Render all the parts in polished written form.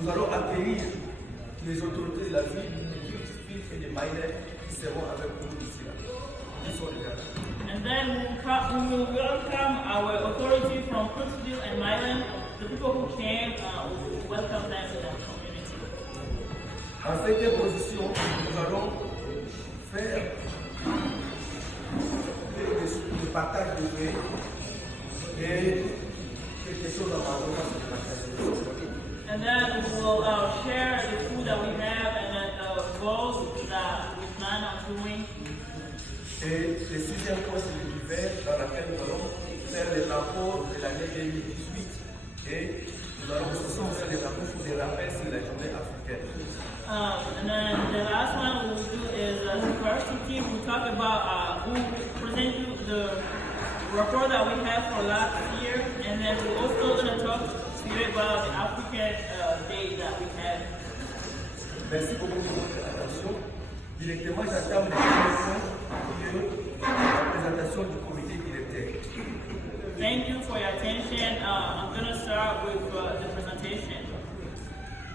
nous allons accueillir les autorités de la ville et de Maïlen qui seront avec nous ici là. Ils sont déjà là. And then we will welcome our authority from Crooksville and Milan. The people who came, we will welcome them to the community. En cette position, nous allons faire le partage de faits et quelque chose à manger parce que le partage de faits. And then we will share the food that we have and then the goals that we plan on doing. Et le sixième point, c'est l'hiver dans lequel nous allons faire les rapports de l'année 2018 et nous allons aussi faire les rapports sur des rappels sur la journée africaine. And then the last one we will do is diversity. We talk about, we present you the report that we have for last year, and then we're also going to talk to you about the African Day that we had. Merci beaucoup pour votre attention. Directement, j'attends les questions de la présentation du comité directeur. Thank you for your attention. I'm going to start with the presentation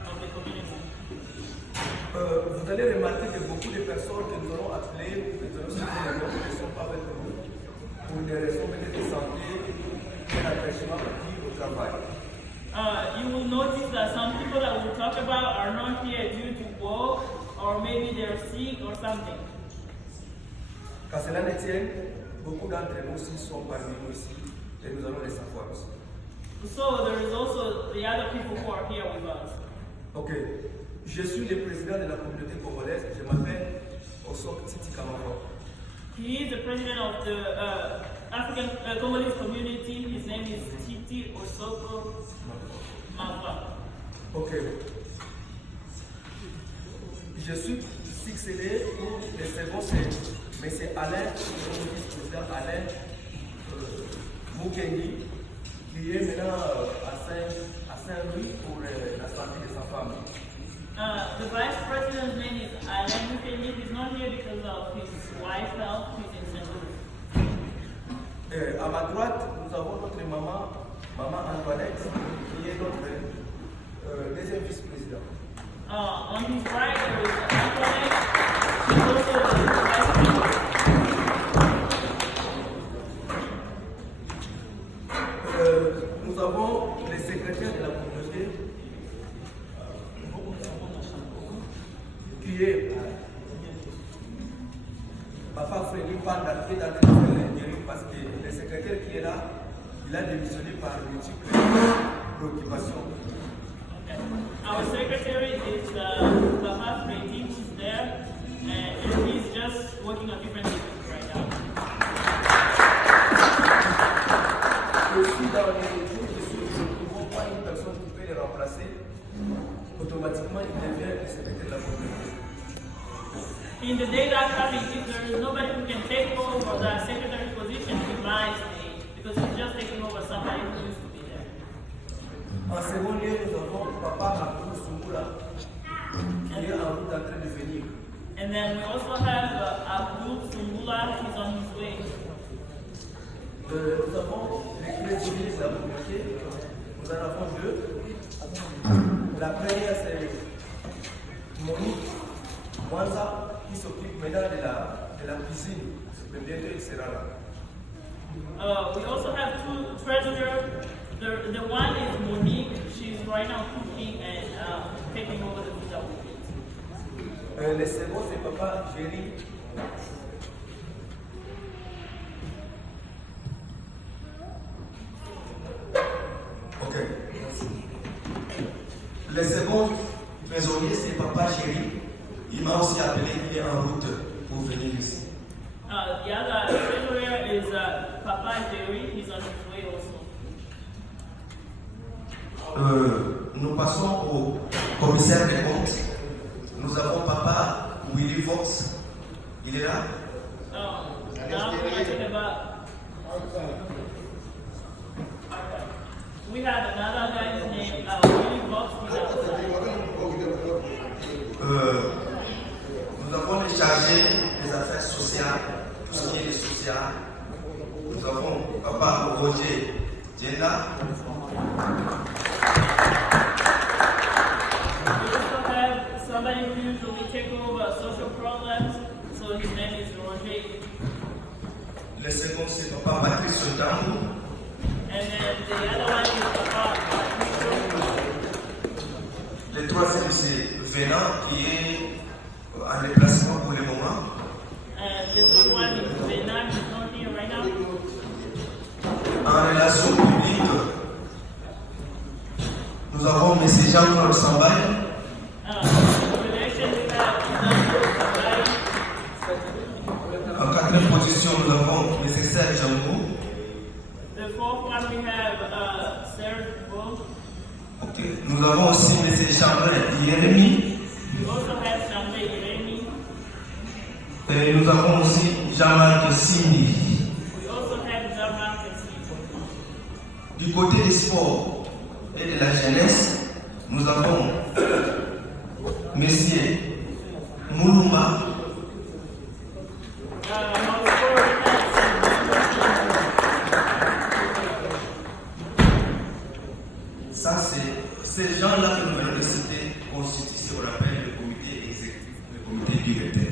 of the community. Vous allez remarquer que beaucoup de personnes que nous allons appeler, nous allons citer les noms, ne sont pas avec nous pour des raisons peut-être de santé et d'engagement actif au travail. You will notice that some people that we'll talk about are not here due to work or maybe they're sick or something. Quand cela ne tienne, beaucoup d'entre nous aussi sont parmi nous ici et nous allons les savoir aussi. So there is also the other people who are here with us. Ok. Je suis le président de la communauté congolaise. Je m'appelle Osok Titi Kamara. He is the president of the African Congolese community. His name is Titi Osoko Mava. Ok. Je suis succédé pour le second, c'est M. Alain, le vice-président Alain Mukendi, qui est maintenant à Saint-Louis pour la santé de sa femme. The vice president's name is Alain Mukendi. He's not here because of his wife's health. He's in St. Louis. À ma droite, nous avons notre maman Antoinette, qui est notre deuxième vice-président. On his right, there is Antoinette. She's also the vice president. Nous avons les secrétaires de la communauté, qui est Papa Frédéric Panda, qui est en train de faire l'intérim parce que le secrétaire qui est là, il a démissionné par multiples préoccupations. Okay. Our secretary is Papa Freddy, who's there, and he's just working on different things right now. Aussi, dans les jours qui ne trouvons pas une personne qui peut les remplacer, automatiquement, il devient le secrétaire de la communauté. In the day that coming, if there is nobody who can take over the secretary position, he might stay because he's just taking over somebody who used to be there. En second lieu, nous avons Papa Abdou Soumoula, qui est en route en train de venir. And then we also have Abdul Sumbula, he's on his way. Nous avons les trésoriers de la communauté. Nous en avons deux. La première, c'est Monique Mwanza, qui s'occupe maintenant de la cuisine. Bientôt, il sera là. We also have two treasurers. The one is Monique. She's right now cooking and taking over the food that we eat. Le second, c'est Papa Jerry. Ok. Le second trésorier, c'est Papa Jerry. Il m'a aussi appelé, il est en route pour venir ici. The other treasurer is Papa Jerry. He's on his way also. Nous passons au commissaire des comptes. Nous avons Papa Willy Vox. Il est là? Now we're talking about. We have another guy named Willie Fox. Nous avons les chargés des affaires sociales, tout ce qui est social. Nous avons Papa Roger Dienda. troisième, c'est Vena, qui est en déplacement pour le moment. The third one is Vietnam, he's not here right now. En relation publique, nous avons M. Jean-Claude Sambay. En quatrième position, nous avons M. Serge Djambou. The fourth one we have Serge Djambou. Okay. Nous avons aussi M. Chambray Jérémy. We also have Chambray Jérémy. Et nous avons aussi Jean-Marc Sindi. We also have Jean-Marc Sindi. Du côté du sport et de la jeunesse, nous avons M. Moulouma. Ça, c'est ces gens-là que nous venons de citer constituent ce qu'on appelle le comité exécutif, le comité directeur.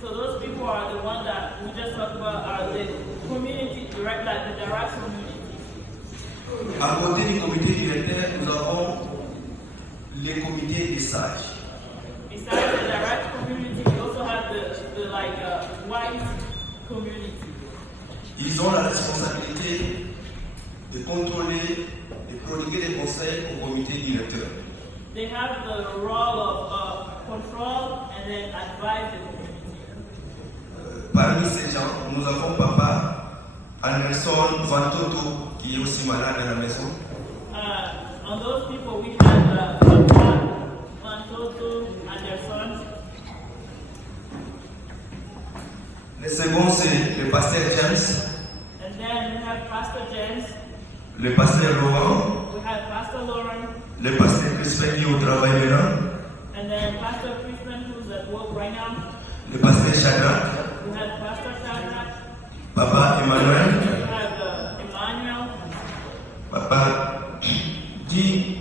So those people are the ones that we just talked about are the community direct, like the direct community. À côté du comité directeur, nous avons les comités des sages. Besides the direct community, we also have the wise community. Ils ont la responsabilité de contrôler et prodiguer des conseils au comité directeur. They have the role of control and then advise the community. Parmi ces gens, nous avons Papa Anderson Vantoto, qui est aussi malade à la maison. On those people, we have Papa Vantoto Anderson. Le second, c'est le pasteur James. And then we have Pastor James. Le pasteur Laurent. We have Pastor Lauren. Le pasteur Crispin qui est au travail maintenant. And then Pastor Crispin, who's at work right now. Le pasteur Shadrach. We have Pastor Shadrach. Papa Emmanuel. We have Emmanuel. Papa Guy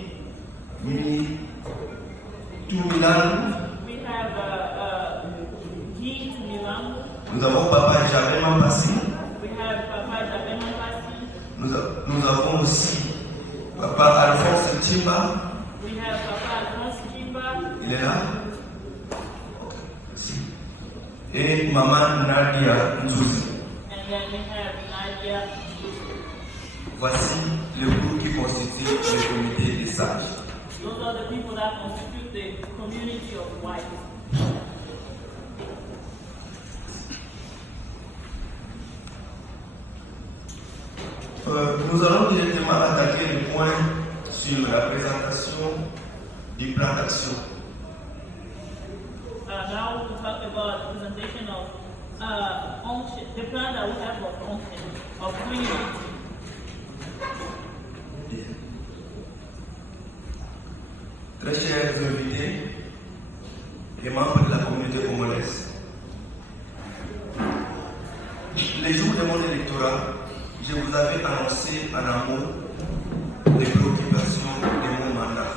Tumilan. We have Guy Tumilan. Nous avons Papa Javel Mampassi. We have Papa Javel Mampassi. Nous avons aussi Papa Alphonse Timba. We have Papa Alphonse Timba. Il est là. Merci. Et Maman Nadia Nzouzi. And then we have Nadia. Voici le groupe qui constitue le comité des sages. Those are the people that constitute the community of wise. Nous allons directement attaquer le point sur la présentation du plan d'action. Now we'll talk about the presentation of the plan that we have for function of community. Très chers invités, les membres de la communauté congolaise, les jours de mon électorat, je vous avais annoncé en amont les préoccupations de mon mandat.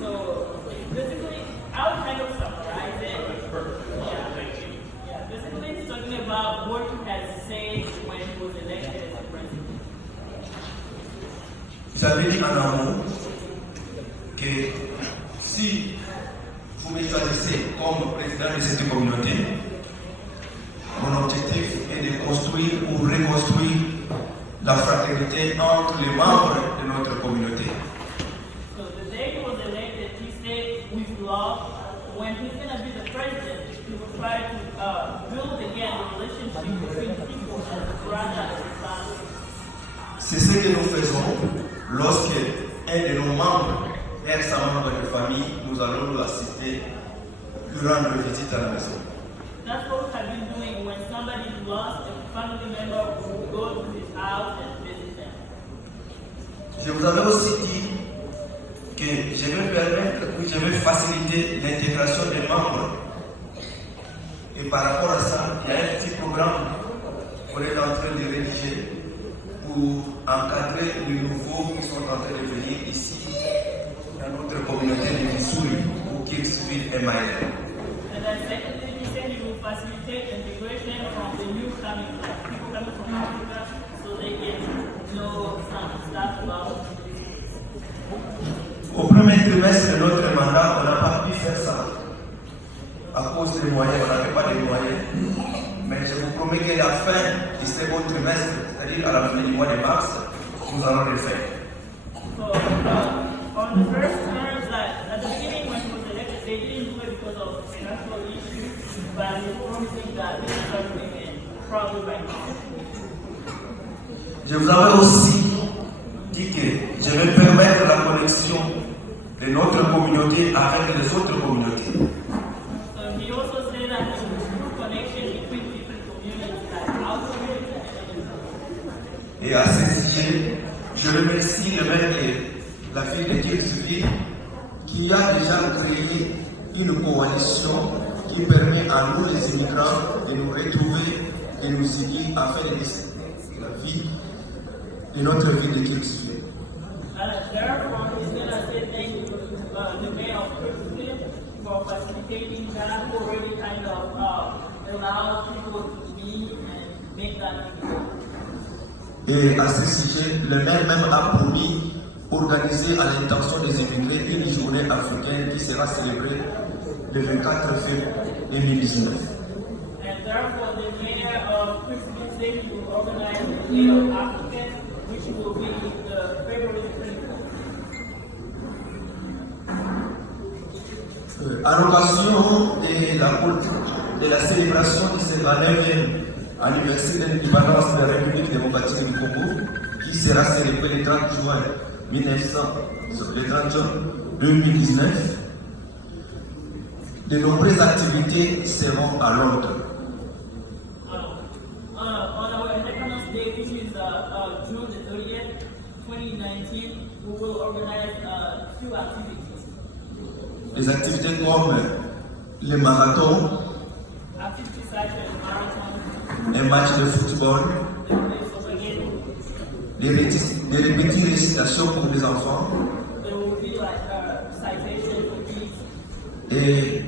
So basically, I'll kind of summarize it. Basically, it's talking about what he has said when he was elected as a president. J'avais dit en amont que si vous me choisissez comme président de cette communauté, mon objectif est de construire ou reconstruire la fraternité entre les membres de notre communauté. So the day he was elected, he said with love, when he's going to be the president, he will try to build again the relationship between people as brothers and family. C'est ce que nous faisons lorsque un de nos membres est sa membre de famille, nous allons nous assister lui rendre visite à la maison. That's what we have been doing when somebody lost a family member, we go to his house and visit them. Je vous avais aussi dit que je vais faciliter l'intégration des membres. Et par rapport à ça, il y a un petit programme qu'on est en train de rédiger pour encadrer les nouveaux qui sont en train de venir ici dans notre communauté de Missouri ou Kirksville et Maïla. And then secondly, he said he will facilitate integration from the new coming, people coming from Africa, so they get to know some stuff about. Au premier trimestre de notre mandat, on n'a pas pu faire ça. À cause des moyens, on n'avait pas de moyens. Mais je vous promets qu'à la fin du second trimestre, c'est-à-dire à la fin du mois de mars, nous allons le faire. So, on the first term, at the beginning when he was elected, they didn't do it because of financial issues, but he's promising that they will start doing it probably by now. Je vous avais aussi dit que je vais permettre la connexion de notre communauté avec les autres communautés. So he also said that there was true connection between different communities, like our community and Et à ce sujet, je remercie le maire et la ville de Kirksville qui a déjà créé une coalition qui permet à nous les immigrants de nous retrouver, de nous aider à faire la vie de notre ville de Kirksville. therefore, he's going to say thank you to the mayor of Kirksville for facilitating that, who already kind of allow people to be and make that happen. Et à ce sujet, le maire même a promis organiser à l'intention des immigrés une journée africaine qui sera célébrée le 24 février 2019. And therefore, the mayor of Kirksville said he will organize the Day of Africans, which will be the February 24th. À l'occasion de la célébration de ce 29e anniversaire de l'indépendance de la République démocratique du Congo, qui sera célébré le 30 juin 2019, de nombreuses activités seront à l'ordre. On our Independence Day, which is June the 30th, 2019, we will organize two activities. Des activités comme le marathon, Activities such as marathon, un match de football, the place of a game. des petites récitations pour les enfants There will be like citation for kids. et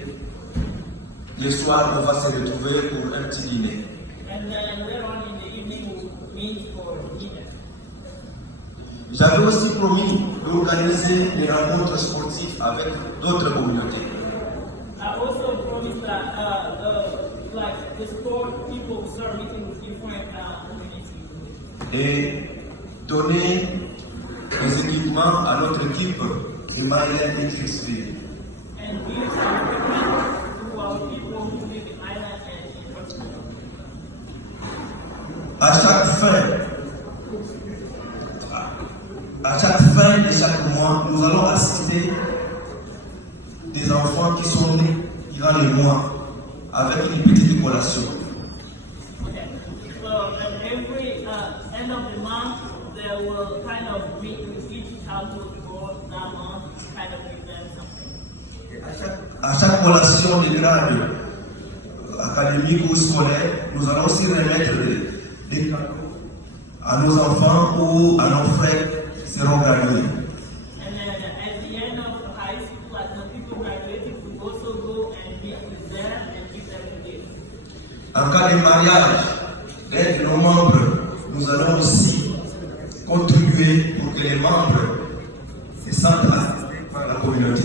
le soir on va se retrouver pour un petit dîner. And then later on in the evening, we'll meet for dinner. J'avais aussi promis d'organiser des rencontres sportives avec d'autres communautés. I also promised that like the sport people will start meeting with different communities. Et donner des équipements à notre équipe de Maryland et Kirksville. And give some equipment to our people who live in Ireland and in Portugal. À chaque fin de chaque mois, nous allons assister des enfants qui sont nés durant le mois avec une petite collation. Okay. So at every end of the month, they will kind of meet with each household for that month, kind of give them something. À chaque collation de grade académique ou scolaire, nous allons aussi remettre des cadeaux à nos enfants ou à nos frères qui seront gradués. And then at the end of high school, as the people graduating, we also go and meet with them and give them a gift. En cas de mariage d'un de nos membres, nous allons aussi contribuer pour que les membres se sentent assistés par la communauté.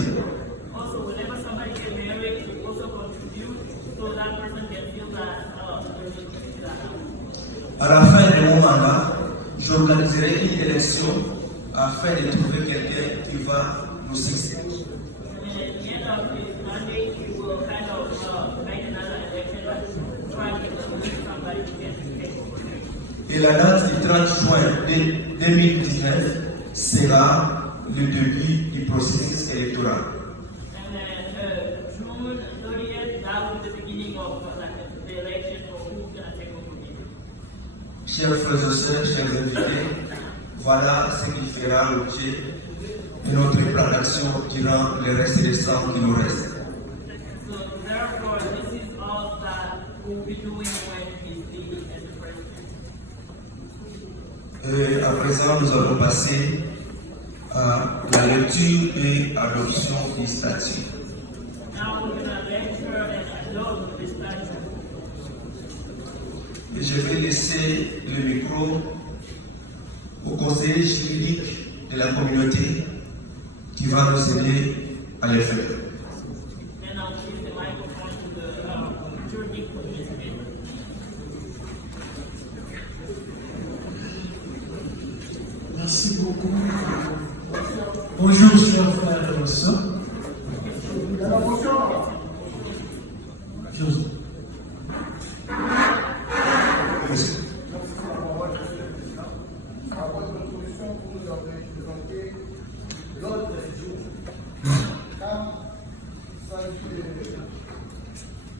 Also, whenever somebody gets married, we also contribute so that person can feel that they're listening to that. À la fin de mon mandat, j'organiserai une élection afin de trouver quelqu'un qui va nous succéder. And at the end of this Monday, we will kind of make another election, but try to get somebody to get to take over. Et la date du 30 juin 2019 sera le début du processus électoral. And then June 30th, that will be the beginning of the election for who's going to take over here. Chers frères et sœurs, chers invités, voilà ce qui fera l'objet de notre plan d'action durant le reste des temps qui nous reste. So therefore, this is all that we'll be doing when he's leaving as the president. Et à présent, nous allons passer à la lecture et adoption du statut. Now we're going to lecture and adopt the statute. Et je vais laisser le micro au conseiller juridique de la communauté qui va nous aider à les faire. And I'll give the microphone to the jury committee. Merci beaucoup. Bonjour, chers frères et sœurs.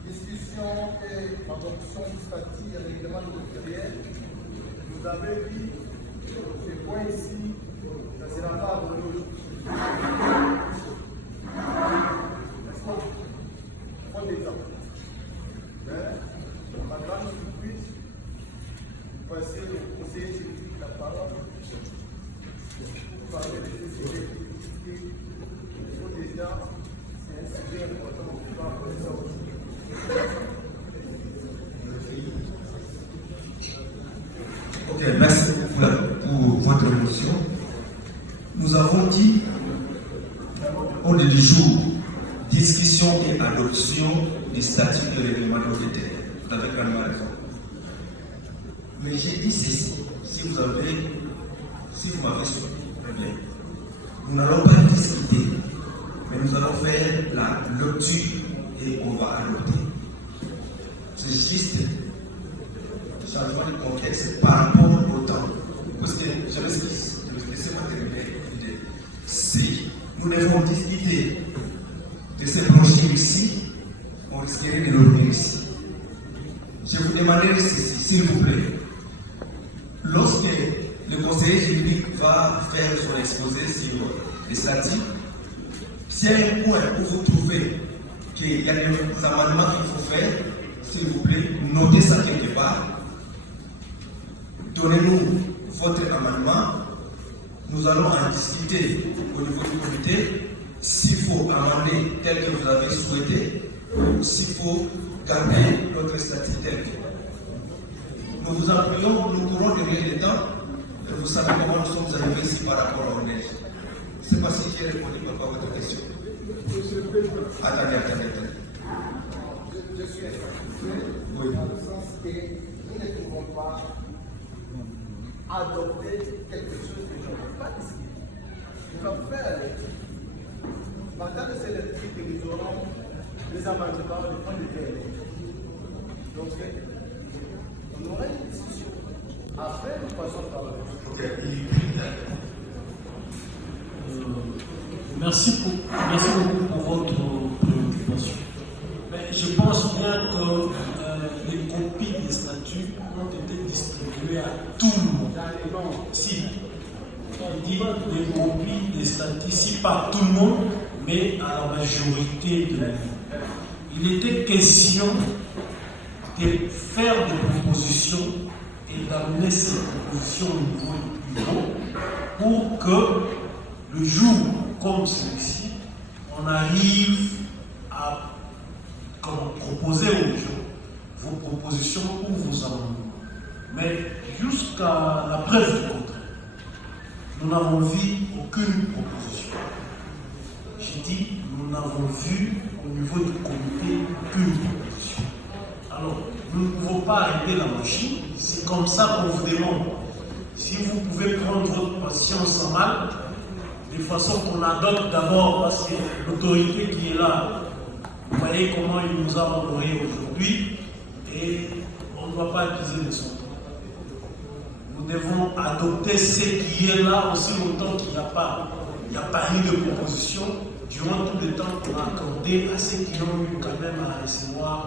Discussion et adoption du statut et règlement ministériel, vous avez dit ce point ici, ça ne sera pas abordé aujourd'hui. N'est-ce pas? Bon exemple. Mais, ma grande surprise, passer au conseiller juridique la parole pour parler de ces sujets qui sont déjà, c'est un sujet important pour pouvoir aborder ça aujourd'hui. Ok, merci pour votre motion. Nous avons dit au lieu du jour, discussion et adoption des statuts de règlement budgétaire. Vous avez grandement raison. Mais j'ai dit ceci, si vous m'avez suivi, très bien. Nous n'allons pas discuter, mais nous allons faire la lecture et on va adopter. C'est juste changement de contexte par rapport au temps. Parce que je m'excuse, laissez-moi terminer l'idée. Si nous devons discuter de ces brochures ici, on risquerait de revenir ici. Je vous demanderai ceci, s'il vous plaît. Lorsque le conseiller juridique va faire son exposé sur les statuts, s'il y a un point où vous trouvez qu'il y a des amendements qu'il faut faire, s'il vous plaît, notez ça quelque part. Donnez-nous votre amendement. Nous allons en discuter au niveau du comité. S'il faut amender tel que vous avez souhaité, ou s'il faut garder notre statut tel que. Nous vous en prions, nous pourrons donner le temps. Vous savez comment nous sommes arrivés ici par rapport au neige. Je ne sais pas si j'ai répondu à votre question. Attendez. Je suis insatisfait Oui. dans le sens que nous ne pouvons pas adopter quelque chose que je ne peux pas décider. Nous allons faire la lecture. Partant de cette lecture que nous aurons des amendements, des points de vue. Donc, on aura une discussion. Après, nous passons par la Merci beaucoup pour votre préoccupation. Mais je pense bien que les copies des statuts ont été distribuées à tout le monde. Si, on dit des copies des statuts, si pas tout le monde, mais à la majorité de la vie. Il était question de faire des propositions et d'amener ces propositions au niveau du bureau pour que le jour comme celui-ci, on arrive à proposer aux gens vos propositions ou vos amendements. Mais jusqu'à la preuve du contraire, nous n'avons vu aucune proposition. J'ai dit, nous n'avons vu au niveau du comité aucune proposition. Alors, nous ne pouvons pas arrêter la machine, c'est comme ça qu'on vous demande. Si vous pouvez prendre votre patience en mal, de façon qu'on adopte d'abord, parce que l'autorité qui est là, vous voyez comment il nous a honorés aujourd'hui, et on ne doit pas abuser de son temps. Nous devons adopter ce qui est là aussi longtemps qu'il n'y a pas eu de proposition, durant tout le temps qu'on a accordé à ceux qui ont eu quand même à recevoir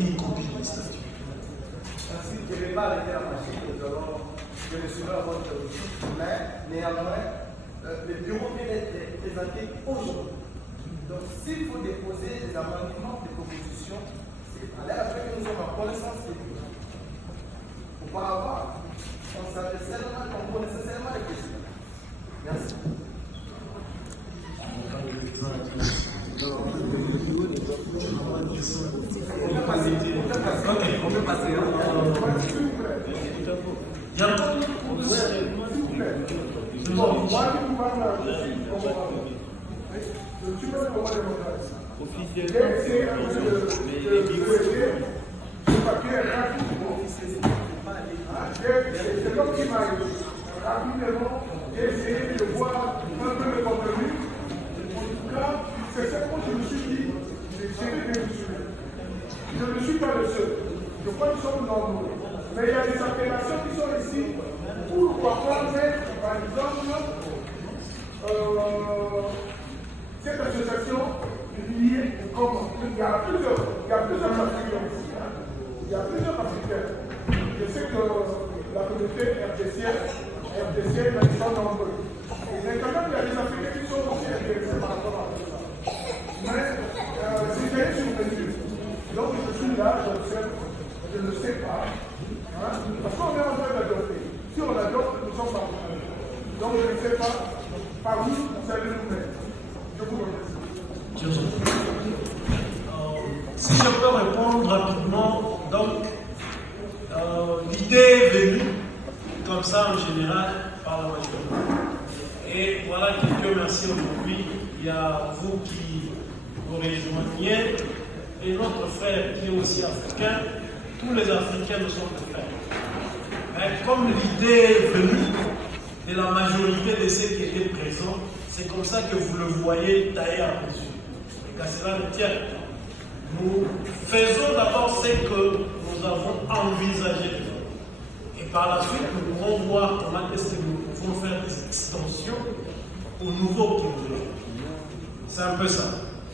une copie de statut. Ainsi, je ne vais pas arrêter la machine, je me souviens à votre dossier, mais néanmoins, le bureau vient d'être présenté aujourd'hui. Donc, s'il faut déposer des amendements, des propositions, c'est à l'air après que nous sommes en connaissance des bureaux. Auparavant, on connaissait seulement les questions. Merci. On peut passer. Il y a je suis Congo. Je ne suis pas Congo-démocrate. Officiellement, J'ai essayé ce papier est gratuit. C'est comme qui m'a rapidement essayé de voir un peu le contenu. En tout cas, c'est ce que je me suis dit, c'est bien sûr. Je ne suis pas le seul. Je crois qu'ils sont nombreux. Mais il y a des appellations qui sont ici. Pourquoi pas mettre, par exemple, cette association liée au Congo. Il y a plusieurs Africains ici. Il y a plusieurs Africains. Je sais que la communauté RDCienne, ils sont nombreux. Mais quand même, il y a des Africains qui sont aussi intéressés par rapport à ça. Mais c'est sur mesure. Donc je suis là, j'observe, je ne sais pas. Hein? Parce qu'on est en train d'adopter. Si on adopte, nous sommes pas. Donc je ne sais pas par où vous allez nous mettre. Je vous remercie. Si je peux répondre rapidement, donc l'idée est venue comme ça en général par la majorité. Et voilà, quelques merci aujourd'hui. Il y a vous qui vous rejoignez et notre frère qui est aussi africain. Tous les Africains ne sont que frères. Mais comme l'idée est venue de la majorité de ceux qui étaient présents, c'est comme ça que vous le voyez taillé à mesure. Et qu'à cela ne tienne. Nous faisons d'abord ce que nous avons envisagé de faire. Et par la suite, nous pourrons voir comment est-ce que nous pouvons faire des extensions au nouveau qui nous est. C'est un peu ça.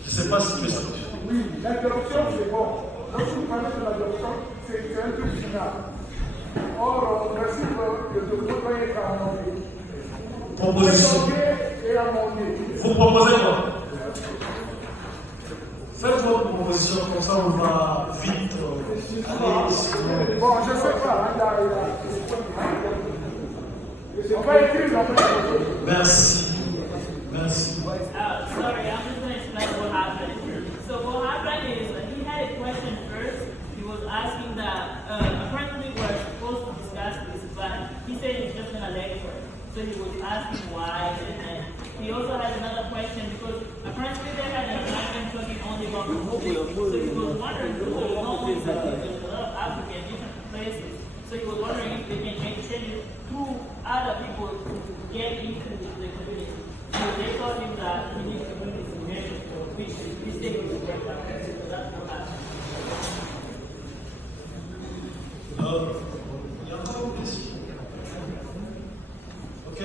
Je ne sais pas si tu veux ça. Oui, l'interruption, c'est bon. Lorsque vous parlez de l'adoption, c'est un truc final. Or, le principe de doit être amendé. Proposition. Et amendé. Vous proposez quoi? Faites votre proposition, comme ça on va vite aller. Bon, je ne sais pas. On va écrire la proposition. Merci. Merci. Sorry, I'm just going to explain what happened. So what happened is he had a question first. He was asking that apparently we're supposed to discuss this, but he said he's just going to lecture. So he was asking why, and he also has another question because apparently they had an African talking only about the movie. So he was wondering, there's a lot of African different places. So he was wondering if they can make changes to other people to get into the community. So they told him that he needs to do this measure, which this thing will work out. So that's what happened. Il y a encore une question. Ok.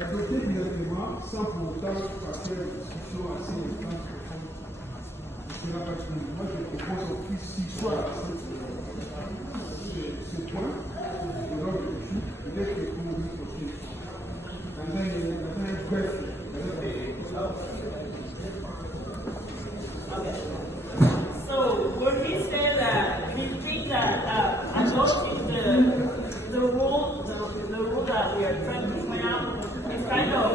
Adopter directement sans pour autant passer à une discussion assez intense. Cela parce que moi je propose au plus s'il soit ce point, de l'ordre du jour, peut-être que pour nous prochaine. Dans un bref. So when he said that we think that adopting the rule that we are trying to point out is kind of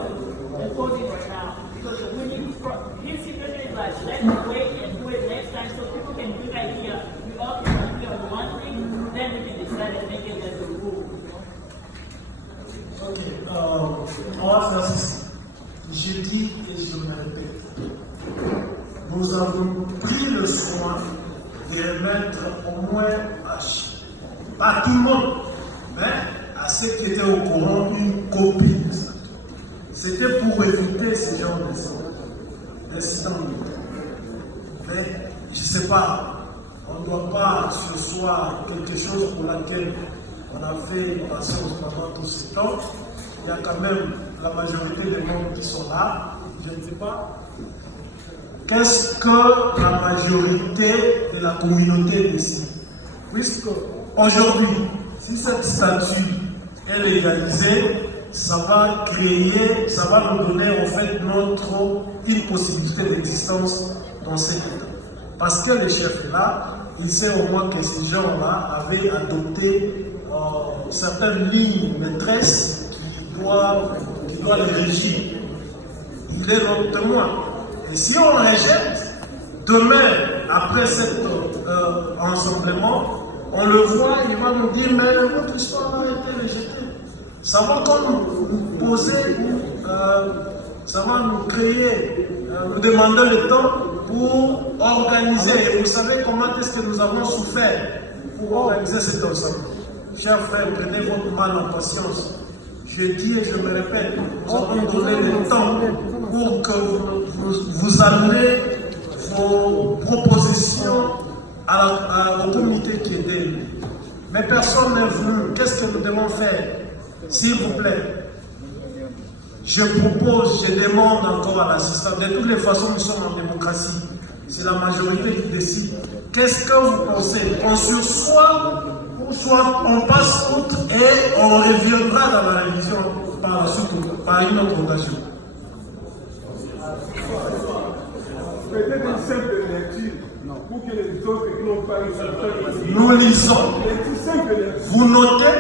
imposing right now because when his situation is like let's wait and do it next time so people can do that here. We all can agree on one thing, then we can decide and make it as a rule. Ok, on va faire ceci. Je dis et je me répète. Nous avons pris le soin de remettre au moins pas tout le monde, mais à ceux qui étaient au courant une copie de ça. C'était pour éviter ce genre d'incidents. Mais je ne sais pas, on ne doit pas ce soir quelque chose pour laquelle on a fait patience pendant tout ce temps. Il y a quand même la majorité des membres qui sont là. Je ne sais pas. Qu'est-ce que la majorité de la communauté décide? Puisque aujourd'hui, si cette statue est légalisée, ça va nous donner en fait une possibilité d'existence dans cet État. Parce que le chef est là, il sait au moins que ces gens-là avaient adopté certaines lignes maîtresses qui doivent les régir. Il est notre témoin. Et si on rejette, demain, après cette rassemblement, on le voit, il va nous dire, mais votre histoire a été rejetée. Ça va encore nous poser, ça va nous créer, nous demander le temps pour organiser. Et vous savez comment est-ce que nous avons souffert pour organiser cet ensemble. Chers frères, prenez votre mal en patience. Je dis et je me répète, nous avons donné le temps pour que vous amenez vos propositions au comité qui est élu. Mais personne n'a voulu. Qu'est-ce que nous devons faire? S'il vous plaît, je propose, je demande encore à l'assistant. De toutes les façons, nous sommes en démocratie. C'est la majorité qui décide. Qu'est-ce que vous pensez? On sursoit ou soit on passe outre et on reviendra dans la révision par la suite, par une autre occasion? Peut-être une simple lecture pour que les autres qui n'ont pas eu Nous lisons, vous notez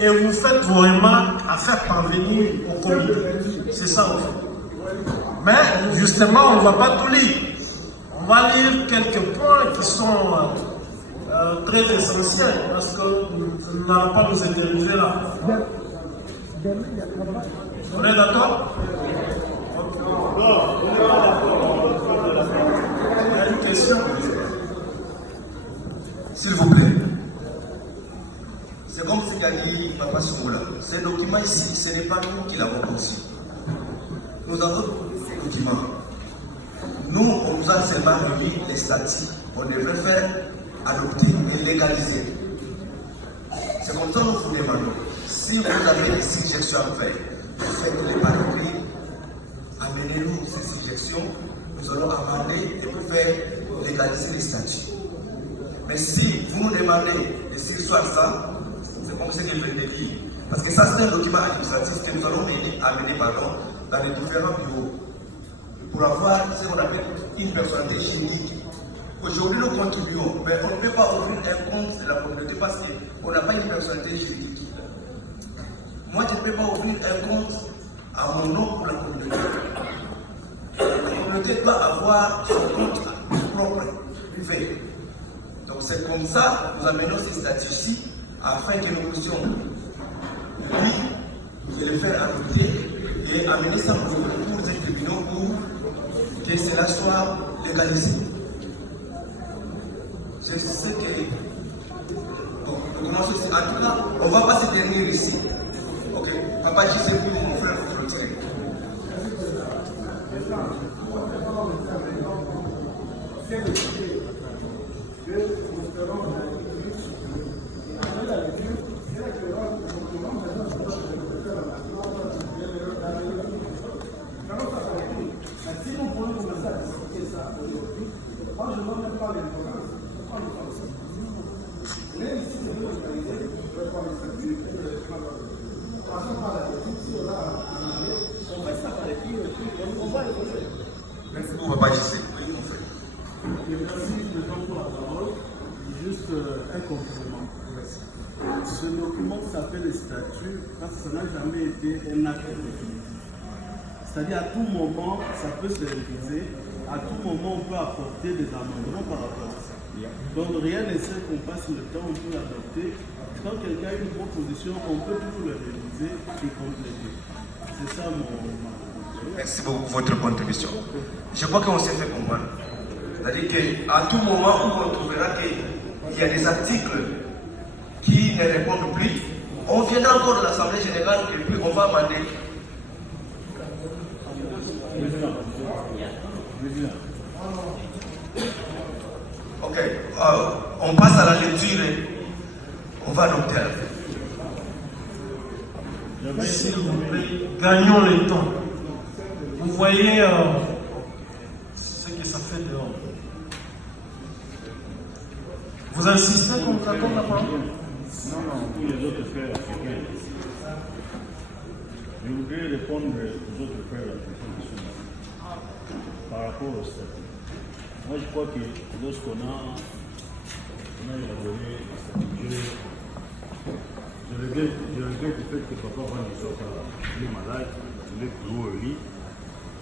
et vous faites vos remarques à faire parvenir au comité. C'est ça en fait. Mais justement, on ne va pas tout lire. On va lire quelques points qui sont très essentiels parce que nous n'allons pas nous interroger là. On est d'accord? Il y a une question? S'il vous plaît. C'est comme ce qu'a dit Papa Soumoula. Ces documents ici, ce n'est pas nous qui l'avons conçu. Nous avons ces documents. Nous, on nous a seulement remis les statuts. On devrait faire adopter et légaliser. C'est comme ça que nous vous demandons. Si vous avez des suggestions à faire, faites-les par écrit. Amenez-nous ces suggestions. Nous allons amender et pour faire légaliser les statuts. Mais si vous nous demandez de sursoir ça, c'est comme ce que je viens de dire. Parce que ça, c'est un document administratif que nous allons amener dans les différents bureaux pour avoir ce qu'on appelle une personnalité juridique. Aujourd'hui, nous contribuons, mais on ne peut pas ouvrir un compte de la communauté parce qu'on n'a pas une personnalité juridique. Moi, je ne peux pas ouvrir un compte à mon nom pour la communauté. La communauté doit avoir son compte propre, privé. Donc c'est comme ça que nous amenons ces statuts-ci afin que nous puissions, oui, les faire adopter et amener ça pour les tribunaux pour que cela soit légalisé. Je sais que... Donc, nous commençons ici. En tout cas, on ne va pas se tenir ici. Ok, papa, je sais plus mon frère vous retirer. Si nous voulons commencer à discuter ça aujourd'hui, moi je ne vois même pas l'importance. Même si c'est bien organisé, je ne vais pas les statuts. Passons par la technique, si on a on va ça par les filles, on va évoluer. Merci beaucoup, papa, je sais. Oui, mon frère. Merci de pour la parole. Juste un complément. Ce document s'appelle le statut parce que ça n'a jamais été un acte définitif. C'est-à-dire à tout moment, ça peut se réviser, à tout moment, on peut apporter des amendements par rapport à ça. Donc rien n'est sûr qu'on passe le temps, on peut l'adopter. Quand quelqu'un a une proposition, on peut toujours le réviser et compléter. C'est ça mon... Merci beaucoup pour votre contribution. Je crois qu'on s'est fait comprendre. C'est-à-dire qu'à tout moment où on trouvera qu'il y a des articles qui ne répondent plus, on viendra encore de l'Assemblée générale et puis on va amender. Ok, on passe à la lecture et on va adopter à la fin. S'il vous plaît, gagnons le temps. Vous voyez ce que ça fait dehors. Vous insistez qu'on vous accorde la parole? Non, tous les autres frères africains. Je voudrais répondre aux autres frères africains qui sont là. Par rapport au statut. Moi, je crois que lorsqu'on a élaboré le statut, je regrette le fait que Papa Van ne soit pas plus malade, il est plus haut au lit.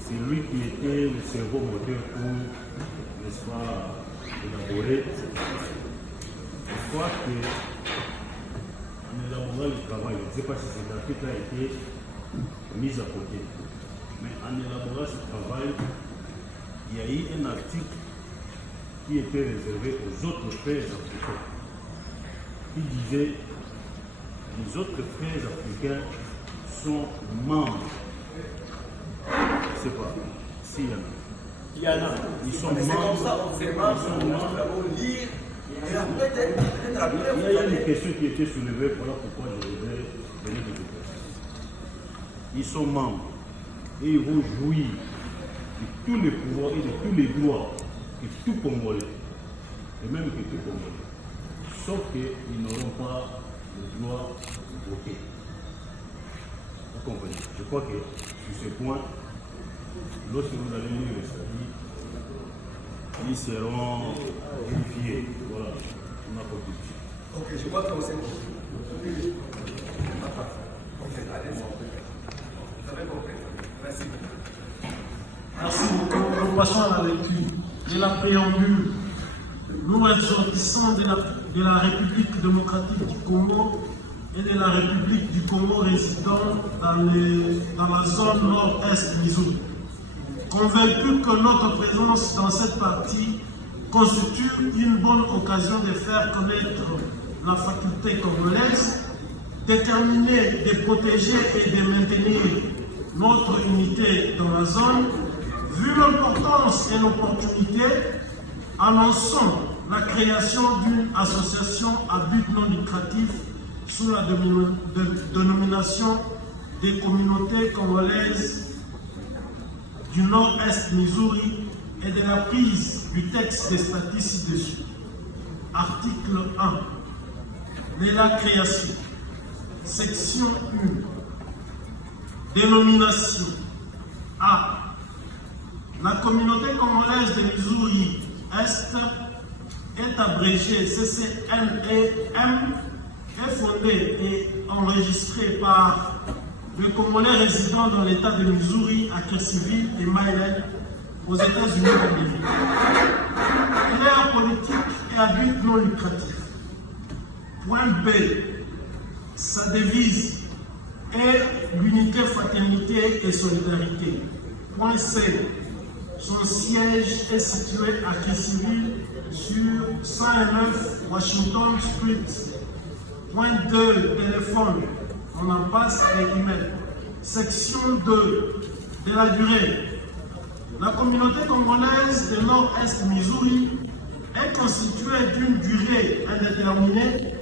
C'est lui qui était le cerveau moteur pour, n'est-ce pas, élaborer cette statut. crois qu'en élaborant le travail, je ne sais pas si cet article a été mis à côté, mais en élaborant ce travail, il y a eu un article qui était réservé aux autres frères africains, qui disait les autres frères africains sont membres. Je ne sais pas s'il y en a. Il y en a. Ils sont Mais c'est comme membres. ça, on fait mal, nous allons lire. Et après, peut-être après, Il vous y a une allez. question qui a été soulevée, voilà pourquoi je voudrais donner des réponses. Ils sont membres et ils vont jouir de tous les pouvoirs et de tous les droits que tout Congolais, et même que tout Congolais. Sauf qu'ils n'auront pas le droit de voter. Vous comprenez? Je crois que sur ce point, lorsque vous allez lire le statut, ils seront vérifiés. Voilà, on a compris. Ok, je crois que c'est bon. Ok, allez-y. Vous avez compris. Merci. Merci beaucoup. Nous passons à la lecture de la préambule. Nous ressortissons de la République démocratique du Congo et de la République du Congo résidant dans la zone nord-est Missouri. Convaincus que notre présence dans cette partie constitue une bonne occasion de faire connaître la faculté congolaise, déterminés de protéger et de maintenir notre unité dans la zone, vu l'importance et l'opportunité, annonçons la création d'une association à but non lucratif sous la dénomination des communautés congolaises du Nord-Est Missouri et de la prise du texte des statuts ci-dessus. Article 1. De la création. Section 1. Dénomination. A. La communauté congolaise de Missouri-Est est abrégée CCNEM, est fondée et enregistrée par le Congolais résident dans l'État de Missouri, à Kirksville et Maryland, aux États-Unis d'Amérique. Elle est en politique et à but non lucratif. Point B. Sa devise est l'unité, fraternité et solidarité. Point C. Son siège est situé à Kirksville sur 109 Washington Street. Point 2. Téléphone. On en passe les emails. Section 2. De la durée. La communauté congolaise de Nord-Est Missouri est constituée d'une durée indéterminée.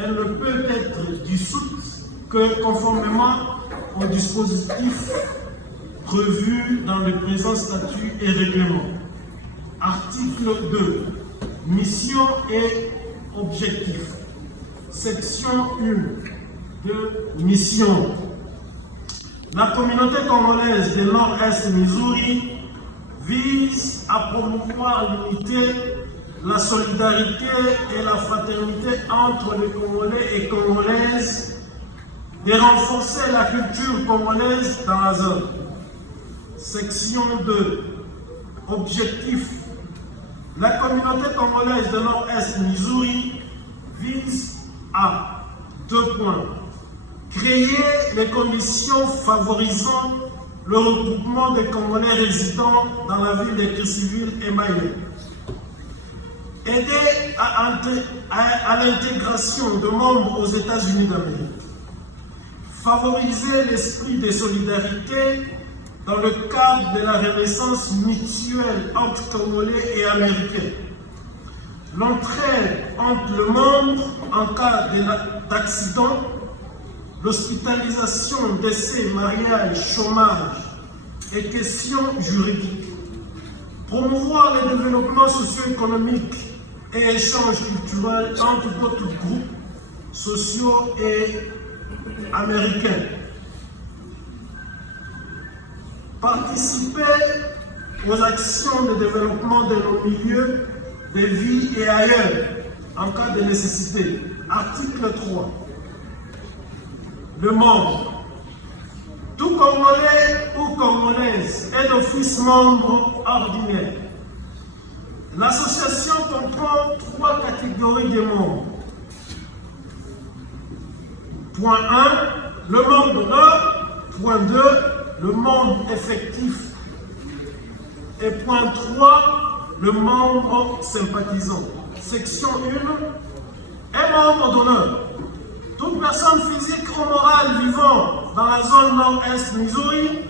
Elle ne peut être dissoute que conformément au dispositif prévu dans le présent statut et règlement. Article 2. Mission et objectifs. Section 1. De mission. La communauté congolaise de Nord-Est Missouri vise à promouvoir l'unité, la solidarité et la fraternité entre les Congolais et Congolaises, de renforcer la culture congolaise dans la zone. Section 2. Objectif. La communauté congolaise de Nord-Est Missouri vise à 2 points. Créer les conditions favorisant le regroupement des Congolais résidant dans la ville de Kirksville et Maryland. Aider à l'intégration de membres aux États-Unis d'Amérique. Favoriser l'esprit de solidarité dans le cadre de la renaissance mutuelle entre Congolais et Américains. L'entraide entre le membre en cas d'accident, l'hospitalisation, décès, mariage, chômage et questions juridiques. Promouvoir le développement socio-économique et échanges culturels entre d'autres groupes sociaux et américains. Participer aux actions de développement de nos milieux de vie et ailleurs en cas de nécessité. Article 3. Le membre. Tout Congolais ou Congolaise est d'office membre ordinaire. L'association comprend 3 catégories de membres. Point 1, le membre d'honneur. Point 2, le membre effectif. Et point 3, le membre sympathisant. Section 1, un membre d'honneur. Toute personne physique ou morale vivant dans la zone nord-est Missouri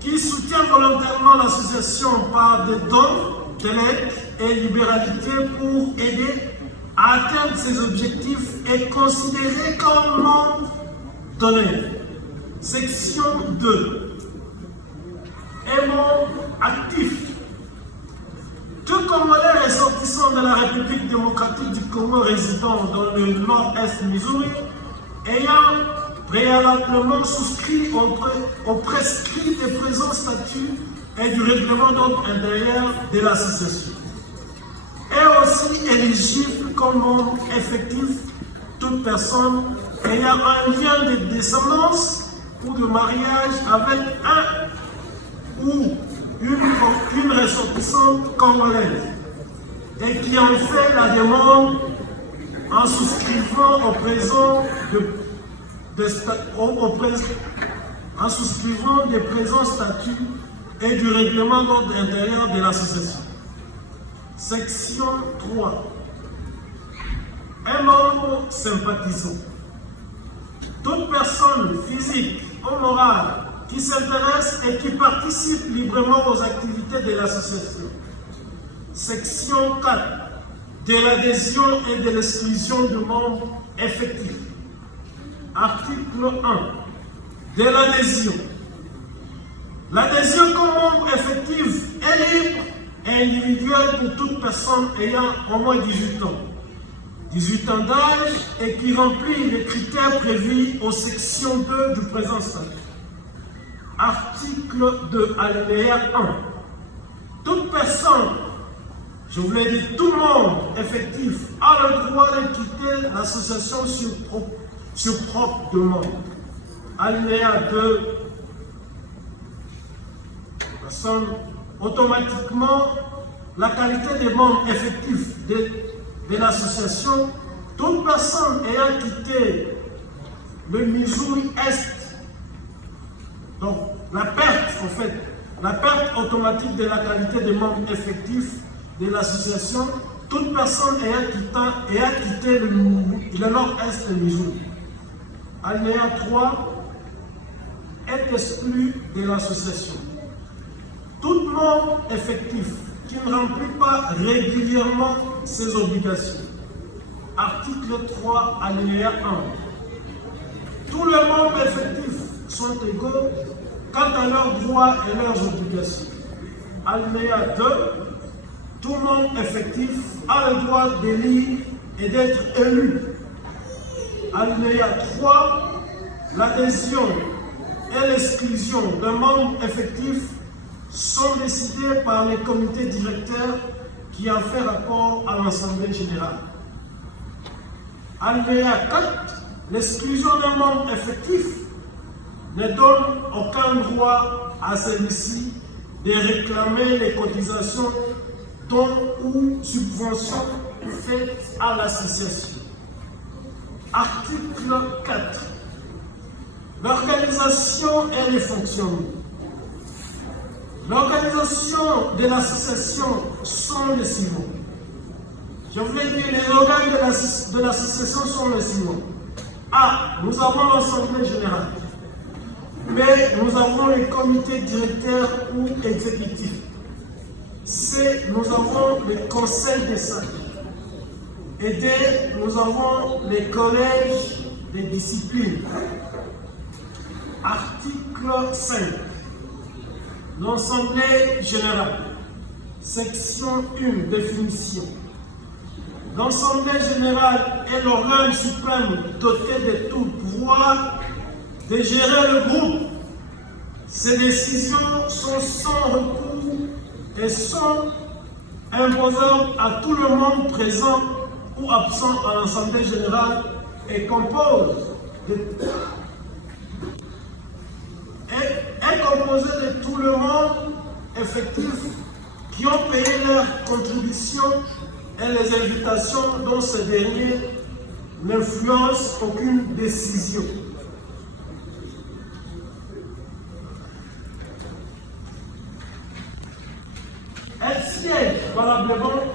qui soutient volontairement l'association par des dons, de l'aide et libéralité pour aider à atteindre ses objectifs est considérée comme membre d'honneur. Section 2. Un membre actif. Tout Congolais ressortissant de la République démocratique du Congo résidant dans le nord-est Missouri ayant préalablement souscrit aux prescrits des présents statuts et du règlement d'ordre intérieur de l'association. Est aussi éligible comme membre effectif toute personne ayant un lien de descendance ou de mariage avec un ou une ressortissante congolaise et qui en fait la demande en souscrivant en souscrivant des présents statuts et du règlement d'ordre intérieur de l'association. Section 3. Un membre sympathisant. Toute personne physique ou morale qui s'intéresse et qui participe librement aux activités de l'association. Section 4. De l'adhésion et de l'exclusion du membre effectif. Article 1. De l'adhésion. L'adhésion comme membre effectif est libre et individuelle pour toute personne ayant au moins 18 ans. 18 ans d'âge et qui remplit les critères prévus aux sections 2 du présent statut. Article 2, alinéa 1. Toute personne, je vous l'ai dit, tout membre effectif a le droit de quitter l'association sur propre demande. Alinéa 2. Personne, automatiquement, la qualité des membres effectifs de l'association, toute personne ayant quitté le Missouri-Est, donc la perte automatique de la qualité des membres effectifs de l'association, toute personne ayant quitté le nord-est de Missouri. Alinéa 3 est exclu de l'association. Tout membre effectif qui ne remplit pas régulièrement ses obligations. Article 3, alinéa 1. Tous les membres effectifs sont égaux quant à leurs droits et leurs obligations. Alinéa 2. Tout membre effectif a le droit d'élire et d'être élu. Alinéa 3. L'adhésion et l'exclusion d'un membre effectif sont décidés par les comités directeurs qui ont fait rapport à l'Assemblée générale. Alinéa 4. L'exclusion d'un membre effectif ne donne aucun droit à celui-ci de réclamer les cotisations, dons ou subventions faites à l'association. Article 4. L'organisation et les fonctionnements. L'organisation de l'association sont les suivants. Je voulais dire, les organes de l'association sont les suivants. A. Nous avons l'Assemblée générale. B. Nous avons les comités directeurs ou exécutifs. C. Nous avons le conseil des sages. Et D. Nous avons les collèges des disciplines. Article 5. L'Assemblée générale. Section 1. Définition. L'Assemblée générale est l'organe suprême doté de tout pouvoir de gérer le groupe. Ces décisions sont sans recours et sont imposables à tout le monde présent ou absent à l'Assemblée générale et composée de tout le monde effectif qui ont payé leurs contributions et les invitations dont ces derniers n'influencent aucune décision. valablement